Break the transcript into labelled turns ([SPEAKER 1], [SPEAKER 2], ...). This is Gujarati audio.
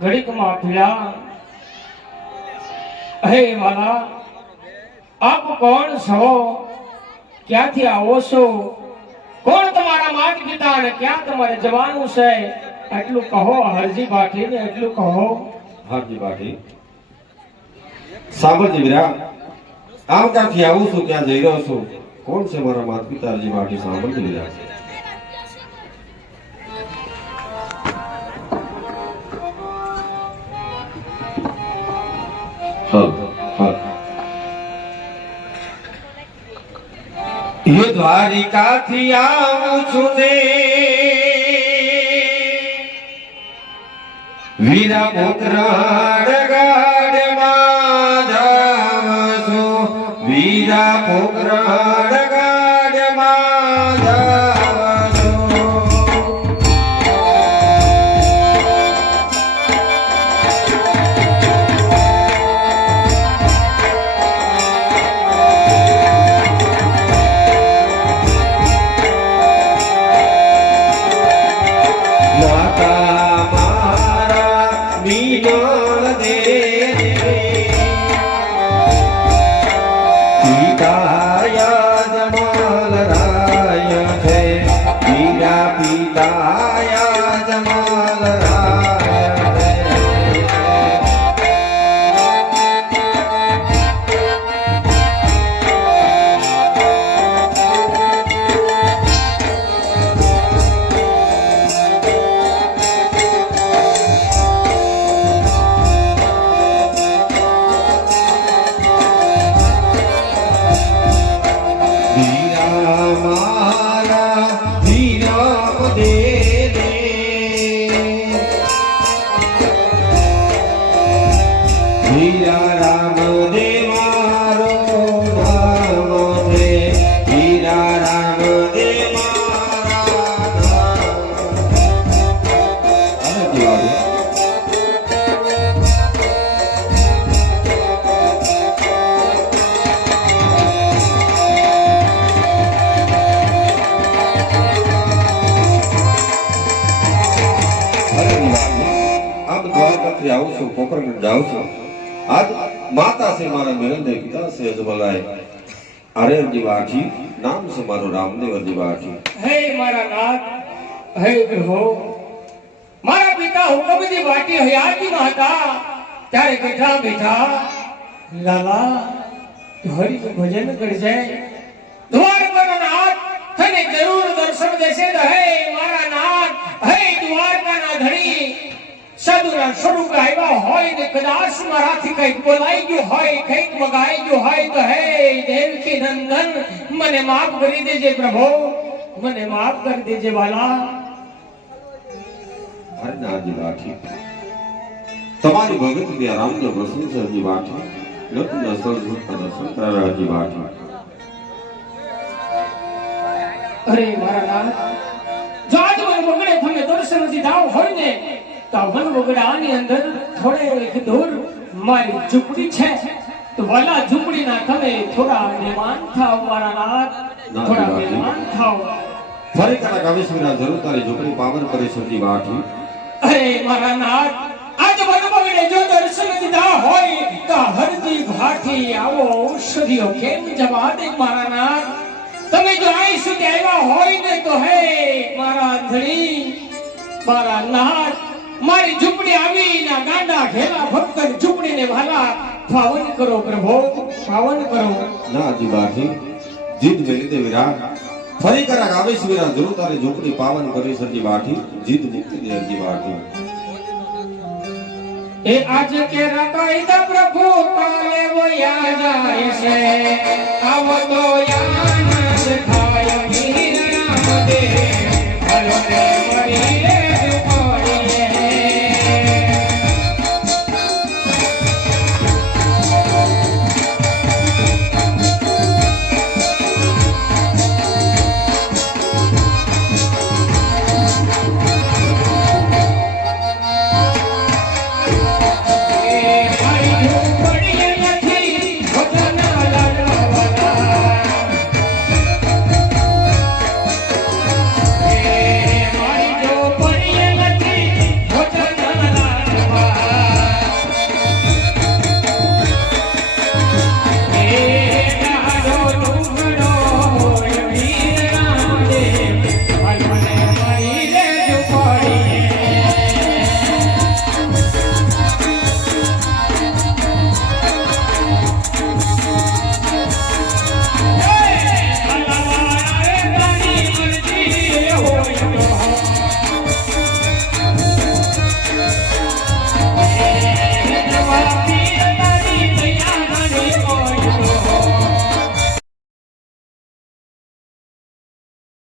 [SPEAKER 1] ઘડીકમાં પીળા હે વાલા આપ કોણ છો? ક્યાંથી આવો છો? કોણ તમારા માત પિતા અને ક્યાં તમારે જવાનું છે? એટલું કહો, હરજી ભાટી ને એટલું કહો.
[SPEAKER 2] હરજી બાટી સાંભળજી વીરા આમ ક્યાંથી આવું છું, ક્યાં જઈ રહ્યો છું? કોણ છે મારા માત પિતા? હરજી બાટી સાંભળજી વીરા એ દ્વારિકાથી આવું છું ને વીરા ગાડમાં જાવ છું. વીરા પોકરાડ God. આવું છું પોખરણ જાઉં છું. આજ માતા છે મારા મિલનદે પિતા છે અજમલાય અરે અરજીવાઠી નામ છે મારું રામદેવ અરજીવાઠી
[SPEAKER 1] હે મારા નાથ, હે પ્રભુ. મારા પિતા હુકમની વાટી હયાતીમાં હતા. ત્યારે બેઠા બેઠા, લાલા, તું હરિનું ભજન કરજે. દ્વારકાનો નાથ તને જરૂર દર્શન દેશે તો હે મારા નાથ હે દ્વારકાના ધણી સાધુના સ્વરૂપ આવ્યા હોય ને કદાચ મારાથી કંઈક બોલાઈ ગયું હોય કંઈક મગાઈ ગયું હોય તો હે દેવકી નંદન મને માફ કરી દેજે પ્રભુ મને માફ કરી દેજે વાલા.
[SPEAKER 2] હરનાજી વાઠી તમારી ભગત ને રામદેવ પ્રસન્ન છે અરજીવાઠી લગ્ન ભક્ત દર્શન કરાવે અરજીવાઠી
[SPEAKER 1] અરે મારા નાથ જો આજ મને મંગળે તમને દર્શન દીધા હોય ને તો વગડાની અંદર થોડે એક દૂર મારી ઝૂંપડી છે. તો વાલા ઝૂંપડીના તમે થોડા મહેમાન થાવ મારા નાથ થોડા મહેમાન થાવ.
[SPEAKER 2] ફરી કદાચ કામેશ્વરા જરૂર તારી ઝૂંપડી પાવન કરી સુધી વાઠી
[SPEAKER 1] અરે મારા નાથ આજ વન બગડે જો દર્શન દીધા હોય તો હરદી ભાઠી આવો ઔષધિઓ કેમ જવા દે મારા નાથ? તમે જો અહીં સુધી આવ્યા હોય ને તો હે મારા ધણી મારા નાથ. મારી ઝૂંપડી આવી ના ગાંડા ઘેલા ભક્ત ઝૂંપડીને વાલા પાવન કરો પ્રભો પાવન કરો.
[SPEAKER 2] ના અરજીવાઠી જીદ મેલી દે વિરા. ફરી કદાચ વિરા જરૂર તારી ઝૂંપડી પાવન કરી સરજી વાઠી જીદ મુક્તિ દે અરજીવાઠી
[SPEAKER 1] એ આજ કે રકાઈ દ પ્રભુ કાલે વયા જાય છે. આવો તો યાન